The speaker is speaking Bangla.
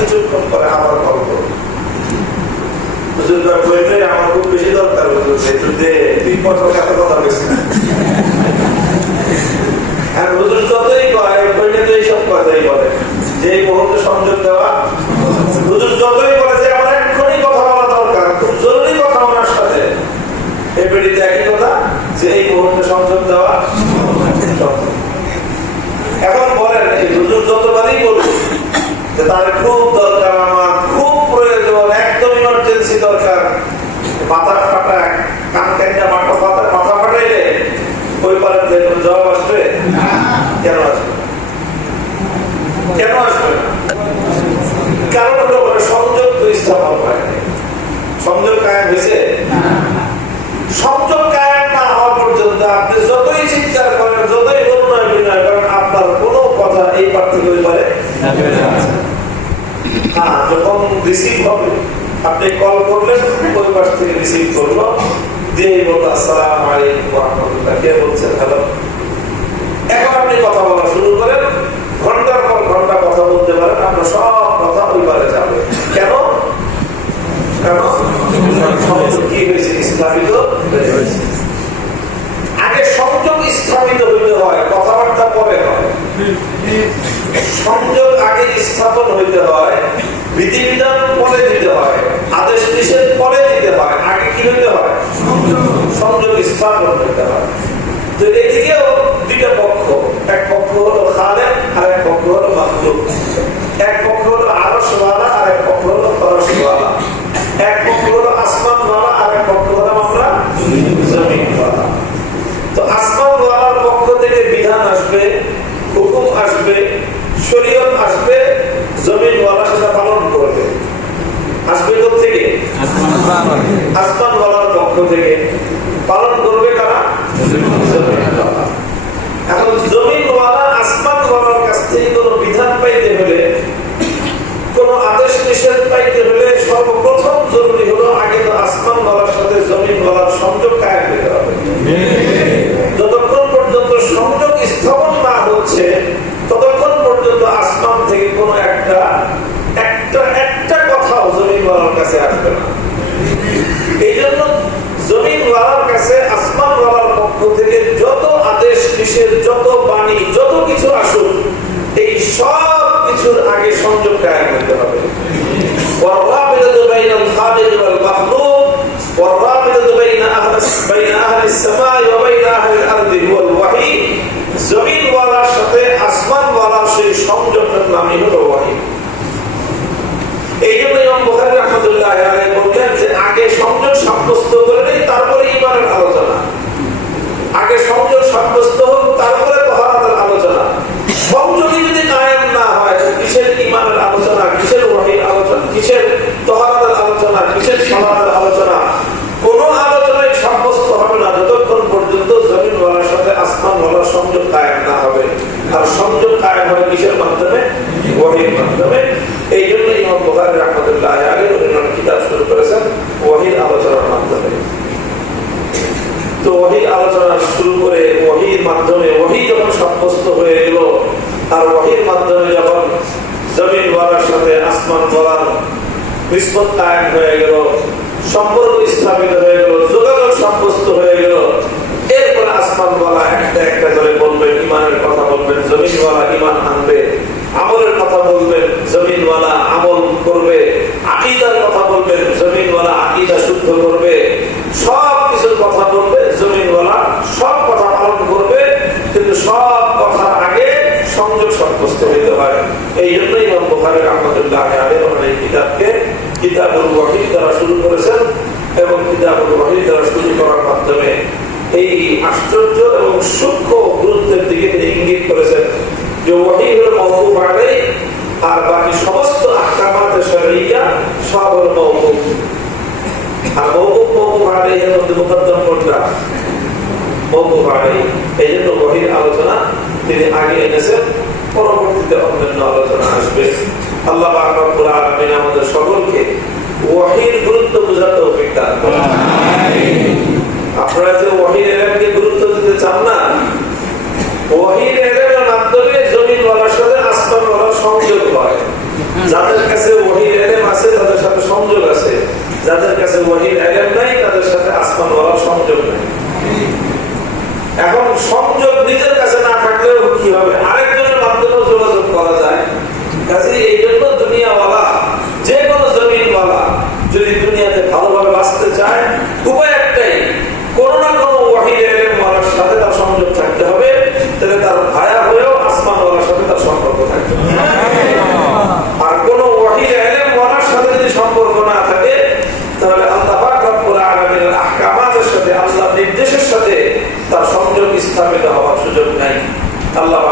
কিছুক্ষণ পরে আবার কল করো। হুজুর কয়, কই রে, আমার খুব বেশি দরকার হুজুর একটু দে তিন বছর এত কথা বেশি আর হুজুর যতই কয় কইলে তো এইসব কথাই বলে। যে এই মুহূর্তে সংযোগ দেওয়া এখন বলেন এই যতবারই বলুন তার খুব দরকার, আমার খুব প্রয়োজন, একদম ইমার্জেন্সি দরকার। মাথা আসবে? কেন আসবে? কেন আসবে? সংযোগ তো হয়েছে? সংযোগ কায়েম না হওয়া পর্যন্ত আপনি যতই চিৎকার করেন যতই করুণায় বিনয় করেন আপনার কোনো কথা এই পার থেকে ওই পারে হ্যাঁ যখন রিসিভ হবে আপনি কল করলেন ওই পাশ থেকে রিসিভ করল। দিয়ে বলতো আসসালাম আলাইকুম রহমতুল্লাহ। কে বলছেন? হ্যালো। এখন আপনি কথা বলা শুরু করেন ঘণ্টার পর ঘণ্টা কথা বলতে পারেন আপনার সব কথা ওই পারে যাবে কেন কারণ সংযোগ কি হয়েছে স্থাপিত হয়েছে আগে সংযোগ স্থাপিত হইতে হয় কথাবার্তা পরে হয় সংযোগ আগে স্থাপন হইতে হয়, বিধিবিধান পরে দিতে হয়, আদেশ নিষেধ পরে দিতে হয়, আগে কি হইতে হয়? সংযোগ স্থাপন হইতে হয়। তো এদিকেও de থেকে যত আদেশ, নিষেধ, যত বাণী, যত কিছু আসুক, এই সব কিছুর আগে সংযোগ কায়ে করতে হবে। সাথে আসমান সেই হলো এই জন্য যে, আগে সংযোগ সাব্যস্ত করে তারপরে ইমানের আলোচনা। ওহি যখন সাব্যস্ত হয়ে গেল আর ওহির মাধ্যমে যখন জমিন ওয়ালার সাথে আসমান ওয়ালার নিষ্পত হয়ে গেল সম্পর্ক স্থাপিত হয়ে গেল, যোগাযোগ সাব্যস্ত হয়ে গেল, এরপরে আসমান ওয়ালা একটা একটা করে বলবেন, ইমানের কথা বলবেন জমিন ওয়ালা ইমান আনবে, আমলের কথা বলবেন জমিন ওয়ালা আমল করবে, আকিদার কথা বলবেন জমিন ওয়ালা আকিদা শুদ্ধ করবে সব কিছুর কথা বলবে জমিনওয়ালা সব কথা পালন করবে কিন্তু সব কথার আগে সংযোগ হইতে হয় এই জন্যই ইমাম বুখারী রাহমাতুল্লাহ এই কিতাবকে কিতাবুল ওয়াহিদ দ্বারা শুরু করেছেন এবং কিতাবুল ওয়াহিদ দ্বারা শুরু করার মাধ্যমে এই আশ্চর্য এবং সূক্ষ্ম গুরুত্বের দিকে ইঙ্গিত করেছেন যে ওয়াহি মওকুফ আলাইহি আর বাকি সমস্ত আহকামাত শরঈয়া সব হলো মওকুফ। আর মৌকুফ মৌকুফ আলাইহির মধ্যে মুকদ্দম কোনটা? মৌকুফ আলাইহি। এই জন্য ওহির আলোচনা তিনি আগে এনেছেন। পরবর্তীতে অন্যান্য আলোচনা আসবে। আল্লাহ আমাদের সকলকে ওয়াহির গুরুত্ব বোঝার তৌফিক আপনারা যে ওয়াহির এলামকে গুরুত্ব দিতে চান না ওয়াহির এলামের মাধ্যমে জমিন বলার সাথে আসমান বলার সংযোগ হয়। যাদের কাছে ওয়াহির এলেম আছে তাদের সাথে সংযোগ আছে। যাদের কাছে ওয়াহির এলেম নাই তাদের সাথে আসমান বলার সংযোগ নাই। এখন সংযোগ নিজের কাছে না থাকলেও কীভাবে আরেকজনের মাধ্যমে যোগাযোগ করা যায়? কাজে এই জন্য দুনিয়াওয়ালা, যে কোনো জমিনওয়ালা যদি দুনিয়াতে ভালোভাবে বাঁচতে চায়, উপায় sallallahu